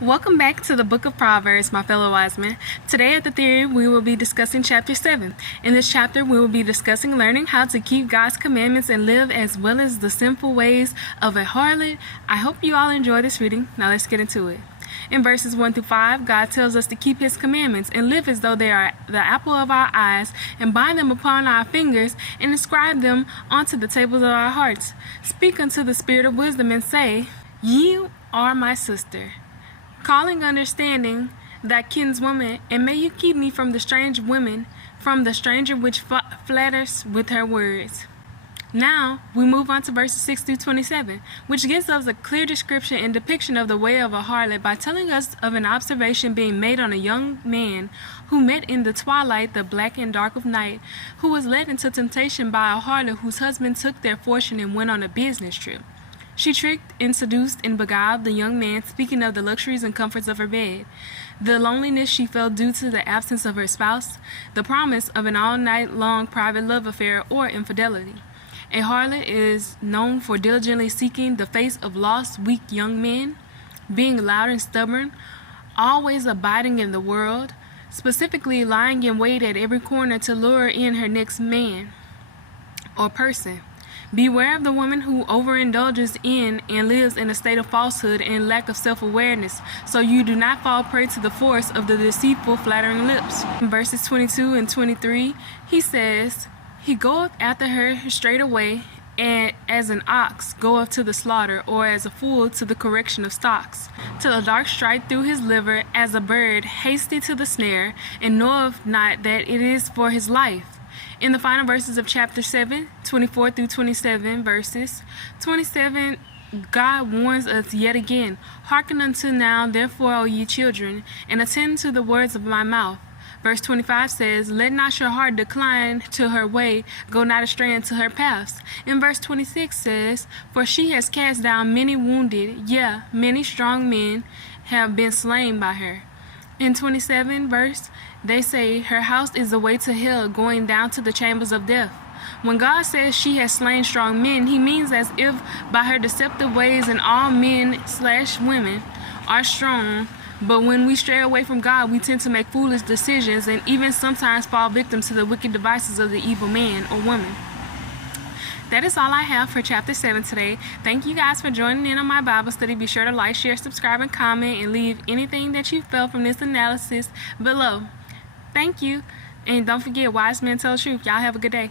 Welcome back to the book of Proverbs, my fellow wise men. Today at the Theory, we will be discussing chapter 7. In this chapter, we will be discussing learning how to keep God's commandments and live as well as the sinful ways of a harlot. I hope you all enjoy this reading. Now let's get into it. In verses 1 through 5, God tells us to keep His commandments and live as though they are the apple of our eyes, and bind them upon our fingers and inscribe them onto the tables of our hearts. Speak unto the spirit of wisdom and say, Ye are my sister, calling understanding thy kinswoman, and may you keep me from the strange women, from the stranger which flatters with her words. Now we move on to verses 6 through 27, which gives us a clear description and depiction of the way of a harlot by telling us of an observation being made on a young man who met in the twilight, the black and dark of night, who was led into temptation by a harlot whose husband took their fortune and went on a business trip. She tricked and seduced and beguiled the young man, speaking of the luxuries and comforts of her bed, the loneliness she felt due to the absence of her spouse, the promise of an all-night-long private love affair or infidelity. A harlot is known for diligently seeking the face of lost, weak young men, being loud and stubborn, always abiding in the world, specifically lying in wait at every corner to lure in her next man or person. Beware of the woman who overindulges in and lives in a state of falsehood and lack of self-awareness, so you do not fall prey to the force of the deceitful, flattering lips. In verses 22 and 23, he says, He goeth after her straightway, and as an ox goeth to the slaughter, or as a fool to the correction of stocks, till a dart strike through his liver, as a bird hasty to the snare, and knoweth not that it is for his life. In the final verses of chapter 7, 24 through 27 verses, 27, God warns us yet again, Hearken unto now, therefore, O ye children, and attend to the words of my mouth. Verse 25 says, Let not your heart decline to her way, go not astray into her paths. And verse 26 says, For she has cast down many wounded, yea, many strong men have been slain by her. In 27 verse, they say, Her house is the way to hell, going down to the chambers of death. When God says she has slain strong men, He means as if by her deceptive ways and all men/women are strong. But when we stray away from God, we tend to make foolish decisions and even sometimes fall victim to the wicked devices of the evil man or woman. That is all I have for chapter 7 today. Thank you guys for joining in on my Bible study. Be sure to like, share, subscribe, and comment, and leave anything that you felt from this analysis below. Thank you. And don't forget, wise men tell the truth. Y'all have a good day.